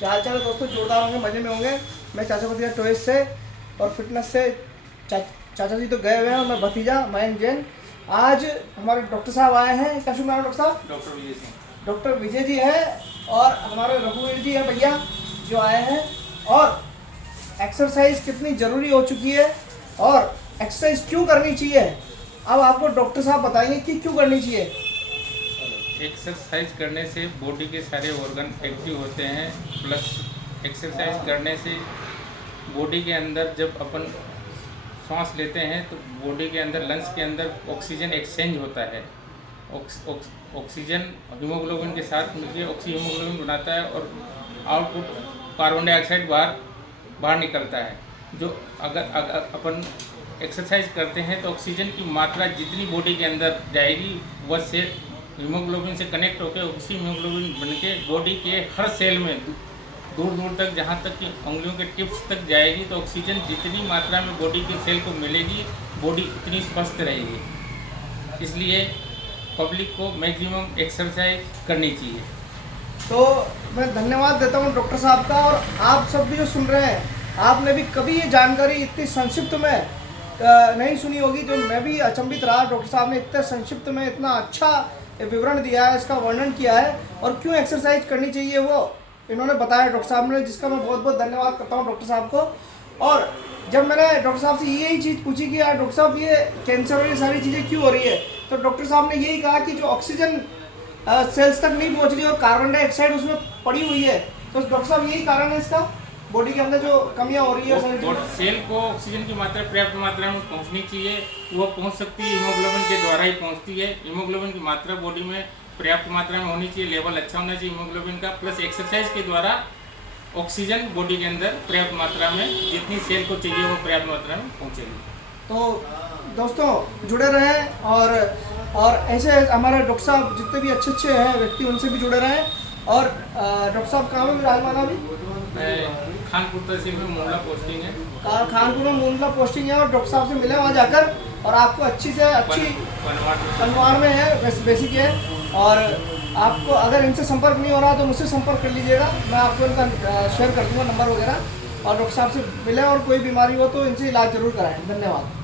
क्या हाल चाल है दोस्तों, जोरदार होंगे, मजे में होंगे। मैं चाचा भतीजा टॉयज से और फिटनेस से चाचा जी तो गए हुए हैं और मैं भतीजा मयंक जैन। आज हमारे डॉक्टर साहब आए हैं। क्या शुभ नाम है डॉक्टर साहब? डॉक्टर विजय सिंह। डॉक्टर विजय जी हैं और हमारे रघुवीर जी हैं भैया जो आए हैं। और एक्सरसाइज कितनी ज़रूरी हो चुकी है और एक्सरसाइज क्यों करनी चाहिए, अब आपको डॉक्टर साहब बताएंगे कि क्यों करनी चाहिए। एक्सरसाइज करने से बॉडी के सारे ऑर्गन एक्टिव होते हैं, प्लस एक्सरसाइज करने से बॉडी के अंदर जब अपन सांस लेते हैं तो बॉडी के अंदर लंग्स के अंदर ऑक्सीजन एक्सचेंज होता है। ऑक्सीजन हीमोग्लोबिन के साथ मिलकर ऑक्सी हीमोग्लोबिन बनाता है और आउटपुट कार्बन डाइऑक्साइड बाहर निकलता है। जो अगर अपन एक्सरसाइज करते हैं तो ऑक्सीजन की मात्रा जितनी बॉडी के अंदर जाएगी वह से हीमोग्लोबिन से कनेक्ट होकर उसी हीमोग्लोबिन बनके बॉडी के हर सेल में दूर दूर तक, जहाँ तक कि उंगलियों के टिप्स तक जाएगी, तो ऑक्सीजन जितनी मात्रा में बॉडी के सेल को मिलेगी बॉडी उतनी स्वस्थ रहेगी। इसलिए पब्लिक को मैक्सिमम एक्सरसाइज करनी चाहिए। तो मैं धन्यवाद देता हूँ डॉक्टर साहब का। और आप सब भी जो सुन रहे हैं, आपने भी कभी ये जानकारी इतनी संक्षिप्त में नहीं सुनी होगी। जो मैं भी अचंभित रहा, डॉक्टर साहब ने इतने संक्षिप्त में इतना अच्छा विवरण दिया है, इसका वर्णन किया है और क्यों एक्सरसाइज करनी चाहिए वो इन्होंने बताया डॉक्टर साहब ने, जिसका मैं बहुत बहुत धन्यवाद करता हूँ डॉक्टर साहब को। और जब मैंने डॉक्टर साहब से यही चीज़ पूछी कि यार डॉक्टर साहब ये कैंसर और ये सारी चीज़ें क्यों हो रही है, तो डॉक्टर साहब ने यही कहा कि जो ऑक्सीजन सेल्स तक नहीं पहुँच रही और कार्बन डाइऑक्साइड उसमें पड़ी हुई है, तो डॉक्टर साहब यही कारण है इसका, बॉडी के अंदर जो कमियां हो रही है। सेल को ऑक्सीजन की मात्रा पर्याप्त मात्रा में पहुंचनी चाहिए। वो पहुंच सकती है हीमोग्लोबिन के द्वारा ही पहुंचती है। हीमोग्लोबिन की मात्रा बॉडी में पर्याप्त मात्रा में होनी चाहिए, लेवल अच्छा होना चाहिए हीमोग्लोबिन का। प्लस एक्सरसाइज के द्वारा ऑक्सीजन बॉडी के अंदर पर्याप्त मात्रा में जितनी सेल को चाहिए वो पर्याप्त मात्रा में पहुँचेगी। तो दोस्तों जुड़े रहें और ऐसे हमारे डॉक्टर साहब जितने भी अच्छे अच्छे हैं व्यक्ति उनसे भी जुड़े रहें। और डॉक्टर साहब कहाँ में विराजमान अभी? खानपुर तहसील में मोहल्ला पोस्टिंग है। खानपुर में मोहल्ला पोस्टिंग है और डॉक्टर साहब से मिले वहाँ जाकर, और आपको अच्छी से अच्छी पनवार में है बेसिक है। और आपको अगर इनसे संपर्क नहीं हो रहा तो मुझसे संपर्क कर लीजिएगा, मैं आपको इनका शेयर कर दूँगा नंबर वगैरह। और डॉक्टर साहब से मिले और कोई बीमारी हो तो इनसे इलाज जरूर कराएं। धन्यवाद।